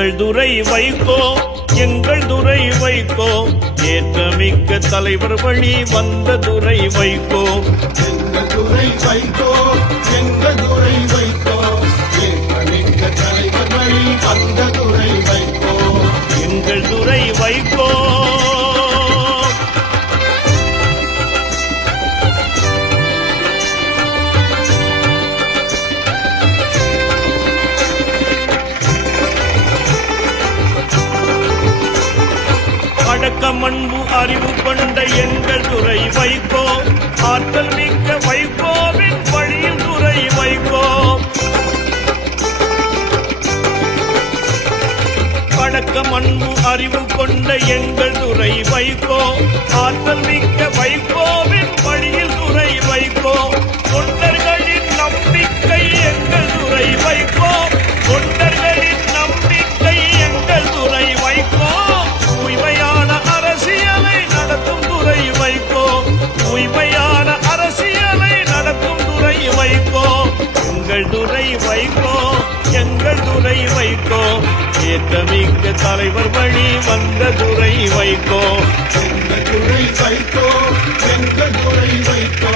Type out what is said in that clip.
எங்கள் துரை வைகோ எங்கள் துரை வைகோ ஏற்றமிக்க தலைவர் வழி வந்த துரை வைகோ எங்கள் துரை வைகோ எங்கள் துரை வைகோ ஏற்றமிக்க தலைவர் வழி வந்த துரை வைகோ எங்கள் துரை வைகோ அடக்கம் அன்பு அறிவு கொண்ட எங்கள் துரை வைகோ ஆற்றல் மிக்க வைகோவின் வழியில் துரை வைகோ அடக்கம் அன்பு அறிவு கொண்ட எங்கள் துரை வைகோ ஆற்றல் மிக்க வைகோவின் வழியில் துரை வைகோ தொண்டர்களின் நம்பிக்கை எங்கள் துரை வைகோ தொண்டர்களின் நம்பிக்கை எங்கள் துரை வைகோ தூய்மையான அரசியலை நடத்தும் துரை வைகோ தூய்மையான அரசியலை நடத்தும் துரை வைகோ எங்கள் துரை வைகோ எங்கள் துரை வைகோ ஏற்றமிக்க தலைவர் வழி வந்த துரை வைகோ எங்கள் துரை வைகோ எங்கள் துரை வைகோ